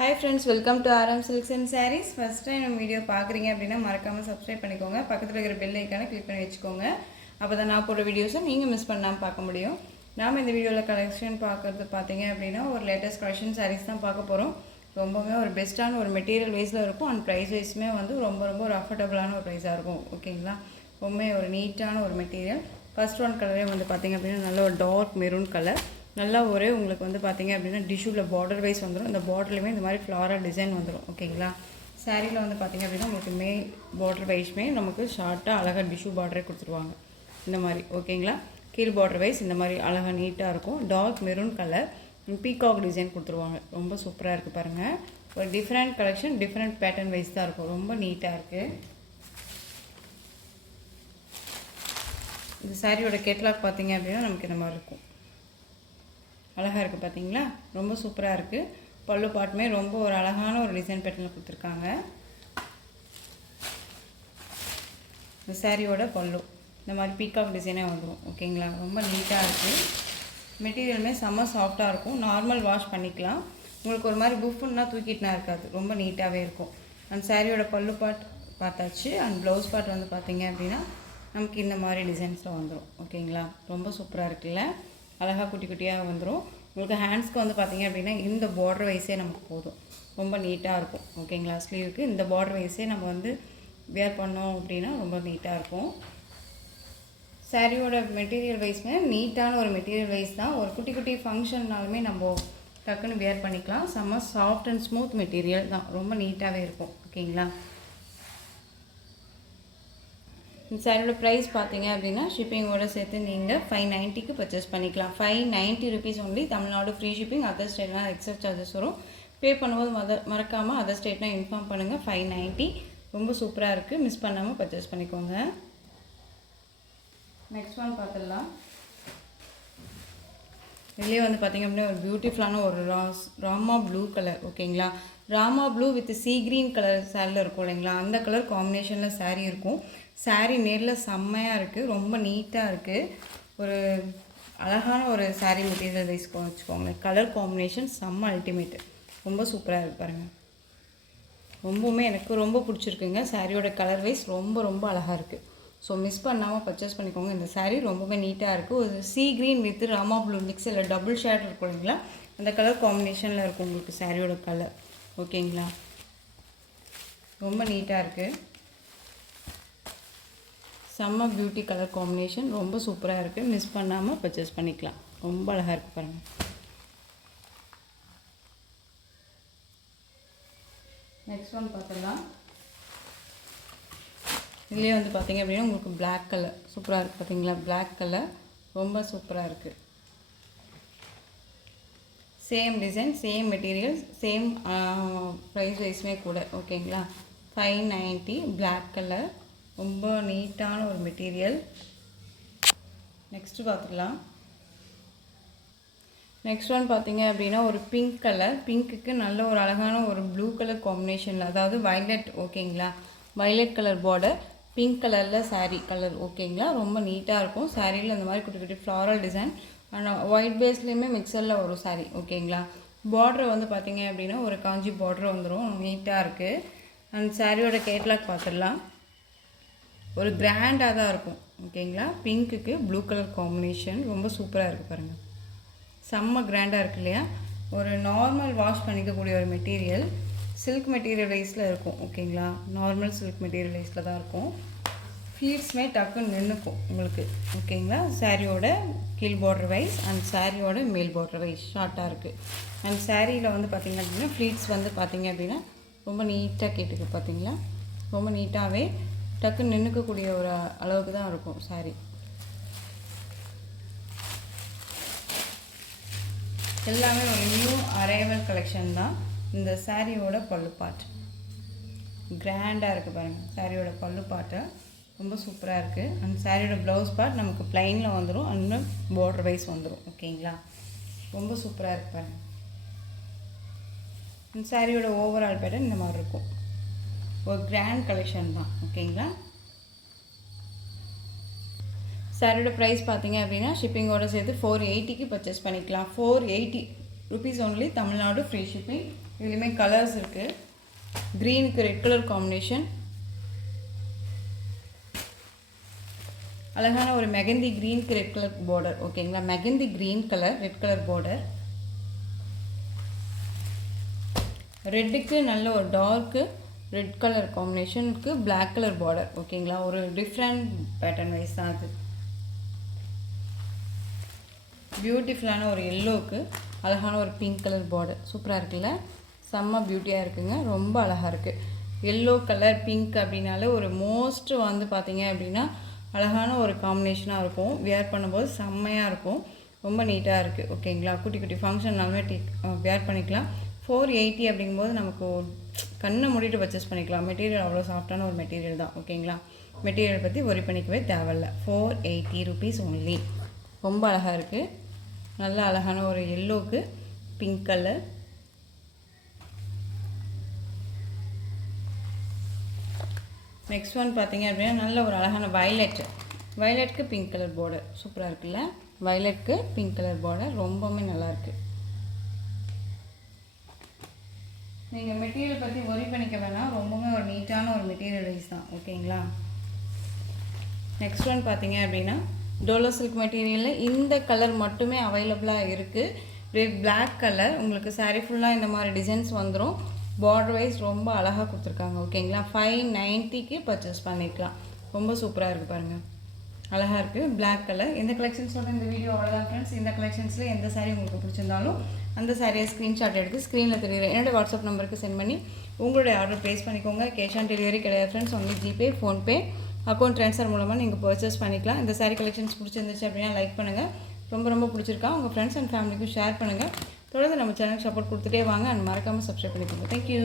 Hi friends, welcome to RM Silks and Sarees. First time நம்ம video பார்க்குறீங்க அப்படின்னா மறக்காமல் சப்ஸ்கிரைப் பண்ணிக்கோங்க. பக்கத்தில் இருக்கிற பெல் ஐக்கானை கிளிக் பண்ணி வச்சுக்கோங்க. அப்போ தான் நான் போடுற வீடியோஸை நீங்கள் மிஸ் பண்ணாமல் பார்க்க முடியும். நாம் இந்த வீடியோவில் கலெக்ஷன் பார்க்குறது பார்த்தீங்க அப்படின்னா ஒரு லேட்டஸ்ட் கலெக்ஷன் சாரீஸ் தான் பார்க்க போகிறோம். ரொம்பவே ஒரு பெஸ்ட்டான ஒரு மெட்டீரியல் வைஸில் இருக்கும் அண்ட் ப்ரைஸ் வைஸுமே வந்து ரொம்ப ஒரு அஃபோர்டபுளான ஒரு ப்ரைஸாக இருக்கும். ஓகேங்களா, ரொம்ப ஒரு நீட்டான ஒரு மெட்டீரியல். ஃபர்ஸ்ட் ஒன் கலரே வந்து பார்த்திங்க அப்படின்னா நல்ல ஒரு டார்க் மெரூன் கலர். நல்லா ஒரு உங்களுக்கு வந்து பார்த்திங்க அப்படின்னா டிஷ்யூவில் பார்டர் வைஸ் வந்துடும். இந்த பார்டர்லையுமே இந்த மாதிரி ஃப்ளாரல் டிசைன் வந்துடும். ஓகேங்களா, சாரியில் வந்து பார்த்திங்க அப்படின்னா உங்களுக்கு மேல் பார்டர் வைஸ்மே நமக்கு ஷார்ட்டாக அழகாக டிஷ்யூ பார்டரே கொடுத்துருவாங்க இந்த மாதிரி. ஓகேங்களா, கீழ் பார்டர் வைஸ் இந்த மாதிரி அழகாக நீட்டாக இருக்கும். Dark maroon colour peacock design கொடுத்துருவாங்க. ரொம்ப சூப்பராக இருக்குது பாருங்கள். ஒரு different collection, different pattern wise தான் இருக்கும். ரொம்ப நீட்டாக இருக்குது. இந்த சாரியோட கேட்லாக் பார்த்திங்க அப்படின்னா நமக்கு இந்த மாதிரி இருக்கும். அழகாக இருக்குது பார்த்தீங்களா, ரொம்ப சூப்பராக இருக்குது. பல்லு பாட்டுமே ரொம்ப ஒரு அழகான ஒரு டிசைன் பேட்டர்னில் கொடுத்துருக்காங்க. இந்த சாரியோட பல்லு இந்த மாதிரி பீகாக் டிசைனே வந்துடும். ஓகேங்களா, ரொம்ப நீட்டாக இருக்குது. மெட்டீரியலுமே செம்ம சாஃப்டாக இருக்கும். நார்மல் வாஷ் பண்ணிக்கலாம். உங்களுக்கு ஒரு மாதிரி புஃப்னா தூக்கிட்டுனா இருக்காது, ரொம்ப நீட்டாகவே இருக்கும். அந்த சாரியோட பல்லு பாட் பார்த்தாச்சு. அண்ட் ப்ளவுஸ் பாட் வந்து பார்த்திங்க அப்படின்னா நமக்கு இந்த மாதிரி டிசைன்ஸில் வந்துடும். ஓகேங்களா, ரொம்ப சூப்பராக இருக்குல்ல, அழகாக குட்டி குட்டியாக வந்துடும். உங்களுக்கு ஹேண்ட்ஸ்க்கு வந்து பார்த்திங்க அப்படின்னா இந்த பார்டர் வைஸே நமக்கு போதும், ரொம்ப நீட்டாக இருக்கும். ஓகேங்களா, ஸ்லீவுக்கு இந்த பார்டர் வைஸே நம்ம வந்து வேர் பண்ணோம் அப்படின்னா ரொம்ப நீட்டாக இருக்கும். சாரியோட மெட்டீரியல் வைஸ்மே நீட்டான ஒரு மெட்டீரியல் வைஸ் தான். ஒரு குட்டி குட்டி ஃபங்க்ஷன்னாலுமே நம்ம டக்குன்னு வேர் பண்ணிக்கலாம். செம்ம சாஃப்ட் அண்ட் ஸ்மூத் மெட்டீரியல் தான், ரொம்ப நீட்டாகவே இருக்கும். ஓகேங்களா, இந்த சாரியோட ப்ரைஸ் பார்த்தீங்க அப்படின்னா ஷிப்பிங்கோடு சேர்த்து நீங்கள் 590க்கு பர்ச்சேஸ் பண்ணிக்கலாம். 590 rupees only. Tamil Nadu free shipping. Other ஸ்டேட்னா எக்ஸ்ட்ரா சார்ஜஸ் வரும். பே பண்ணும்போது மறக்காமல் அதர் ஸ்டேட்னா இன்ஃபார்ம் பண்ணுங்கள். 590 ரொம்ப சூப்பராக இருக்குது. மிஸ் பண்ணாமல் பர்ச்சேஸ் பண்ணிக்கோங்க. நெக்ஸ்ட் ஒன் பார்த்துடலாம். இதுலேயே வந்து பார்த்திங்க அப்படின்னா ஒரு பியூட்டிஃபுல்லான ஒரு ராமா ப்ளூ கலர். ஓகேங்களா, Rama blue with sea green colour சாரியில் இருக்கும் இல்லைங்களா, அந்த கலர் காம்பினேஷனில் சாரீ இருக்கும். சாரீ நேரில் செம்மையாக இருக்குது, ரொம்ப நீட்டாக இருக்குது. ஒரு அழகான ஒரு சாரீ மெட்டீரியல் வைஸ் வச்சுக்கோங்களேன். கலர் காம்பினேஷன் செம்ம அல்டிமேட்டு, ரொம்ப சூப்பராக இருக்குது பாருங்கள். ரொம்பவுமே எனக்கு ரொம்ப பிடிச்சிருக்குங்க. சாரியோட கலர் வைஸ் ரொம்ப அழகாக இருக்குது. ஸோ மிஸ் பண்ணாமல் பர்ச்சேஸ் பண்ணிக்கோங்க. இந்த சாரீ ரொம்பவே நீட்டாக இருக்குது. ஒரு sea green with Rama blue mix இல்லை டபுள் ஷேட் இருக்கும் இல்லைங்களா, அந்த கலர் காம்பினேஷனில் இருக்கும் உங்களுக்கு சாரியோட கலர். ஓகேங்களா, ரொம்ப நீட்டாக இருக்குது. செம்ம பியூட்டி கலர் காம்பினேஷன், ரொம்ப சூப்பராக இருக்குது. மிஸ் பண்ணாமல் பர்ச்சேஸ் பண்ணிக்கலாம். ரொம்ப அழகாக இருக்குது பாருங்கள். நெக்ஸ்ட் ஒன் பார்த்துடலாம். இதுலேயே வந்து பார்த்திங்க அப்படின்னா உங்களுக்கு பிளாக் கலர் சூப்பராக இருக்குது பார்த்தீங்களா. பிளாக் கலர் ரொம்ப சூப்பராக இருக்குது. Same design, same material, same price வைஸுமே கூட. ஓகேங்களா, 590 பிளாக் கலர், ரொம்ப நீட்டான ஒரு மெட்டீரியல். நெக்ஸ்ட்டு பார்த்துக்கலாம். நெக்ஸ்ட் ஒன் பார்த்திங்க அப்படின்னா ஒரு பிங்க் கலர். பிங்க்குக்கு நல்ல ஒரு அழகான ஒரு ப்ளூ கலர் காம்பினேஷனில், அதாவது வயலட். ஓகேங்களா, வயலட் கலர் பார்டர், பிங்க் கலரில் சாரீ கலர். ஓகேங்களா, ரொம்ப நீட்டாக இருக்கும். சாரியில் இந்த மாதிரி குட்டி குட்டி ஃப்ளாரல் டிசைன் அண்ட் ஒயிட் பேஸ்லேயுமே மிக்சரில் வரும் சாரீ. ஓகேங்களா, பார்டர் வந்து பார்த்திங்க அப்படின்னா ஒரு காஞ்சி பார்டர் வந்துடும், நீட்டாக இருக்குது. அந்த சாரியோட கேட்லாக் பார்த்துடலாம். ஒரு கிராண்டாக தான் இருக்கும். ஓகேங்களா, பிங்க்குக்கு ப்ளூ கலர் காம்பினேஷன் ரொம்ப சூப்பராக இருக்குது பாருங்கள். செம்ம கிராண்டாக இருக்குது இல்லையா. ஒரு நார்மல் வாஷ் பண்ணிக்கக்கூடிய ஒரு மெட்டீரியல், சில்க் மெட்டீரியல் வைஸில் இருக்கும். ஓகேங்களா, நார்மல் சில்க் மெட்டீரியல் வைஸில் தான் இருக்கும். ஃப்ளீட்ஸுமே டக்குன்னு நின்றுக்கும் உங்களுக்கு. ஓகேங்களா, சாரியோட கீழ் பார்டர் வைஸ் அண்ட் சாரியோட மேல் பார்டர் வைஸ் ஷார்ட்டாக இருக்குது. அண்ட் சாரியில் வந்து பார்த்திங்க அப்படின்னா ஃப்ளீட்ஸ் வந்து பார்த்திங்க அப்படின்னா ரொம்ப நீட்டாக கேட்டுக்கு பார்த்திங்களா, ரொம்ப நீட்டாகவே டக்குன்னு நின்றுக்கக்கூடிய ஒரு அளவுக்கு தான் இருக்கும் சாரி. எல்லாமே ஒரு நியூ அரைவல் கலெக்ஷன் தான். இந்த சாரியோட பல்லு பாட்டு கிராண்டாக இருக்குது பாருங்கள். சாரியோட பல்லு பாட்டு ரொம்ப சூப்பராக இருக்குது. அந்த சாரியோட ப்ளவுஸ் பார்ட் நமக்கு ப்ளைனில் வந்துடும், அண்ட் பார்டர் வைஸ் வந்துடும். ஓகேங்களா, ரொம்ப சூப்பராக இருக்குது பாருங்கள். இந்த சாரியோட ஓவரால் பேட்டர்ன் இந்த மாதிரி இருக்கும். ஒரு கிராண்ட் கலெக்ஷன் தான். ஓகேங்களா, சாரியோட ப்ரைஸ் பார்த்தீங்க அப்படின்னா ஷிப்பிங்கோடு சேர்த்து 480க்கு பர்ச்சேஸ் பண்ணிக்கலாம். 480 rupees only. Tamil Nadu free shipping. இதுலேயுமே கலர்ஸ் இருக்குது. க்ரீனுக்கு ரெட் கலர் காம்பினேஷன், அழகான ஒரு மெகந்தி க்ரீனுக்கு ரெட் கலர் பார்டர். ஓகேங்களா, mehndi green colour red colour border. ரெட்டுக்கு நல்ல ஒரு டார்க்கு ரெட் கலர் காம்பினேஷனுக்கு பிளாக் கலர் பார்டர். ஓகேங்களா, ஒரு டிஃப்ரெண்ட் பேட்டர்ன் வைஸ் தான் அது. பியூட்டிஃபுல்லான ஒரு எல்லோவுக்கு அழகான ஒரு பிங்க் கலர் பார்டர். சூப்பராக இருக்குல்ல, செம்ம பியூட்டியாக இருக்குங்க, ரொம்ப அழகாக இருக்குது. எல்லோ கலர் பிங்க் அப்படின்னாலே ஒரு மோஸ்ட் வந்து பார்த்தீங்க அப்படின்னா அழகான ஒரு காம்பினேஷனாக இருக்கும். வியர் பண்ணும்போது செம்மையாக இருக்கும், ரொம்ப நீட்டாக இருக்குது. ஓகேங்களா, குட்டி குட்டி ஃபங்க்ஷன்னாலுமே வியர் பண்ணிக்கலாம். 480 அப்படிங்கும்போது நமக்கு கண்ணை மூடிட்டு பர்ச்சேஸ் பண்ணிக்கலாம். மெட்டீரியல் அவ்வளோ சாஃப்டான ஒரு மெட்டீரியல் தான். ஓகேங்களா, மெட்டீரியல் பற்றி ஒரி பண்ணிக்கவே தேவையில்ல. 480 ருபீஸ் ஒன்லி. ரொம்ப அழகாக இருக்குது, நல்ல அழகான ஒரு எல்லோவுக்கு பிங்க் கலர். நெக்ஸ்ட் ஒன் பார்த்தீங்க அப்படின்னா நல்ல ஒரு அழகான வயலட்டுக்கு பிங்க் கலர் பார்டர். சூப்பராக இருக்குல்ல, வயலட்டுக்கு பிங்க் கலர் பார்டர் ரொம்பவுமே நல்லாயிருக்கு. நீங்கள் மெட்டீரியல் பற்றி ஒரி பண்ணிக்க வேணாம், ரொம்பவுமே ஒரு நீட்டான ஒரு மெட்டீரியல் வைஸ் தான். ஓகேங்களா, நெக்ஸ்ட் ஒன் பார்த்தீங்க அப்படின்னா டோலோ சில்க் மெட்டீரியலில் இந்த கலர் மட்டுமே அவைலபிளாக இருக்குது. Black colour. உங்களுக்கு சாரீ ஃபுல்லாக இந்த மாதிரி டிசைன்ஸ் வந்துடும். பார்டர் வைஸ் ரொம்ப அழகாக கொடுத்துருக்காங்க. ஓகேங்களா, 590க்கு பர்ச்சேஸ் பண்ணிக்கலாம். ரொம்ப சூப்பராக இருக்குது பாருங்கள், அழகாக இருக்குது. Black colour. எந்த கலெக்ஷன்ஸோட இந்த வீடியோ அவ்வளோதான் ஃப்ரெண்ட்ஸ். இந்த கலெக்ஷன்ஸில் எந்த சாரீ உங்களுக்கு பிடிச்சிருந்தாலும் அந்த சாரியை ஸ்க்ரீன்ஷாட் எடுத்து ஸ்க்ரீனில் தெரியுற என்னோடய வாட்ஸ்அப் நம்பருக்கு சென்ட் பண்ணி உங்களுடைய ஆர்டர் ப்ளேஸ் பண்ணிக்கோங்க. கேஷ் ஆன் டெலிவரி கிடையாது friends, only GPay, PhonePe, account transfer மூலமாக நீங்கள் பர்ச்சேஸ் பண்ணிக்கலாம். இந்த சாரீ கலெக்ஷன்ஸ் பிடிச்சிருந்துச்சு அப்படின்னா லைக் பண்ணுங்கள். ரொம்ப பிடிச்சிருக்கா உங்கள் ஃப்ரெண்ட்ஸ் அண்ட் ஃபேமிலிக்கும் ஷேர் பண்ணுங்கள். தொடர்ந்து நம்ம சேனலுக்கு சப்போர்ட் கொடுத்துட்டே வாங்க. அண்ட் மறக்காமல் சப்ஸ்கிரைப் பண்ணிக்கோங்க. தேங்க்யூ.